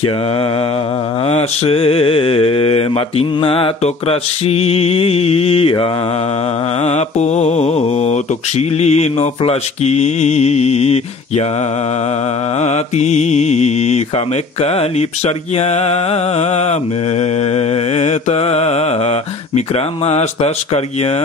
Πιάσε ματίνα το κρασί από το ξύλινο φλασκί, γιατί είχαμε καλή ψαριά με τα μικρά μας τα σκαριά.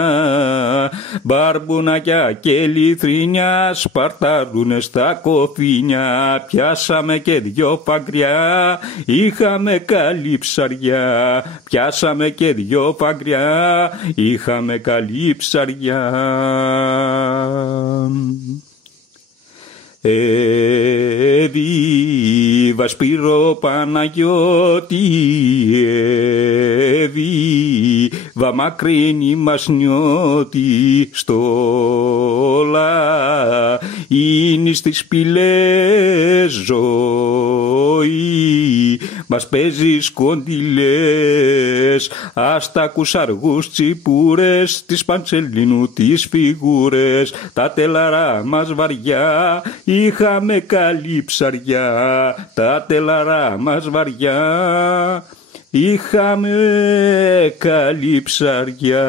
Μπαρμπουνάκια και λιθρίνια σπαρταρούνε στα κοφίνια, πιάσαμε και δυο φαγκριά, είχαμε καλή ψαριά. Πιάσαμε και δυο φαγκριά, είχαμε καλή ψαριά. Εβίβα Σπύρο Παναγιώτη, εβίβα μακρύνη μας νιώτη, στόλα είναι στις πυλές ζωή, μας παίζεις κοντιλές, ας τα ακούς αργούς τσιπούρες, της Παντσελίνου τις φιγούρες, τα τελαρά μας βαριά, είχαμε καλή ψαριά, τα τελαρά μας βαριά, είχαμε καλή ψαριά.